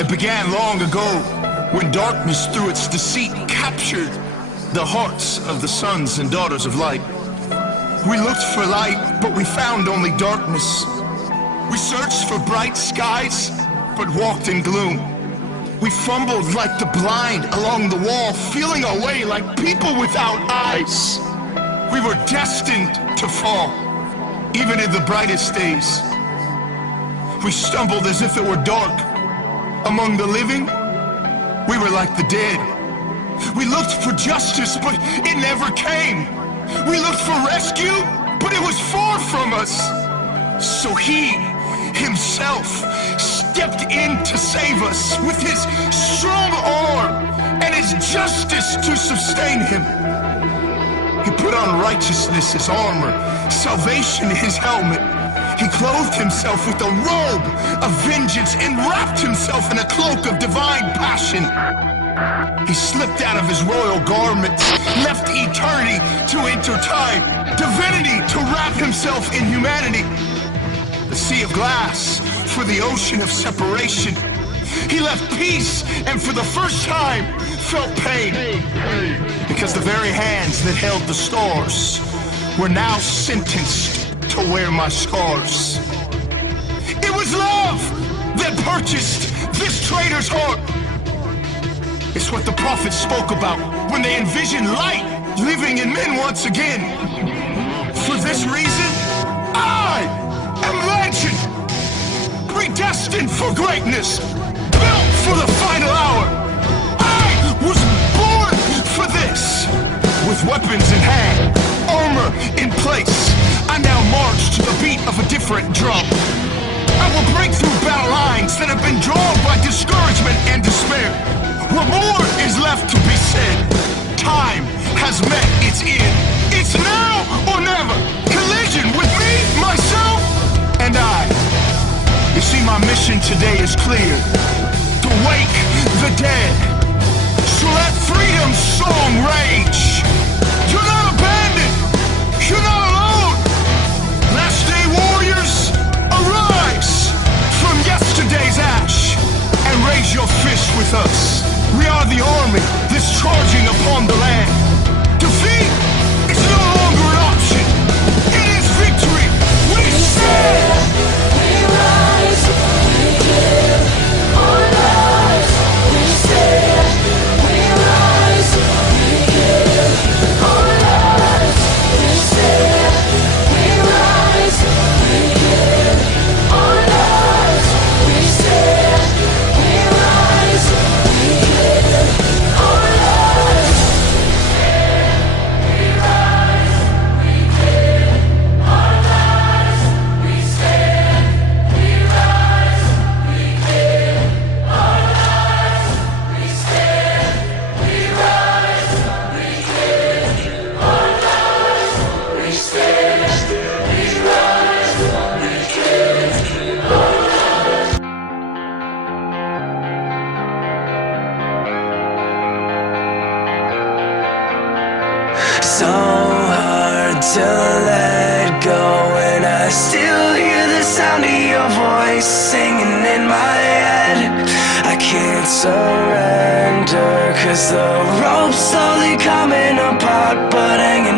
It began long ago, when darkness through its deceit captured the hearts of the sons and daughters of light. We looked for light, but we found only darkness. We searched for bright skies, but walked in gloom. We fumbled like the blind along the wall, feeling our way like people without eyes. We were destined to fall, even in the brightest days. We stumbled as if it were dark. Among the living, we were like the dead. We looked for justice, but it never came. We looked for rescue, but it was far from us. So he himself stepped in to save us with his strong arm and his justice to sustain him. He put on righteousness his armor, salvation his helmet. He clothed himself with a robe of vengeance and wrapped himself in a cloak of divine passion. He slipped out of his royal garments, left eternity to enter time, divinity to wrap himself in humanity. The sea of glass for the ocean of separation. He left peace and for the first time felt pain, because the very hands that held the stars were now sentenced to wear my scars. It was love that purchased this traitor's heart. It's what the prophets spoke about when they envisioned light living in men once again. For this reason, I am legend, predestined for greatness, built for the final hour. I was born for this, with weapons in hand, armor in place. I now march to the beat of a different drum. I will break through battle lines that have been drawn by discouragement and despair. What more is left to be said? Time has met its end. It's now or never. Collision with me, myself, and I. You see, my mission today is clear. To wake the dead. So let freedom's song rage. You're not abandoned. You're not alone. Last day warriors, arise from yesterday's ash and raise your fist with us. We are the army that's charging upon the land. Defeat is no longer an option. It is victory. We stand, we rise, we give our lives. We stand, we rise, we give our lives. We stand, we rise, we give our lives. We stand, we rise, we give our lives. We rise, we give our lives. We stand, we rise, we give our lives. We stand, we rise, we give our lives. We stand, we rise, we give our lives. So hard to let go, and I still hear the sound of your voice singing in my head. I can't surrender, 'cause the rope's slowly coming apart, but hanging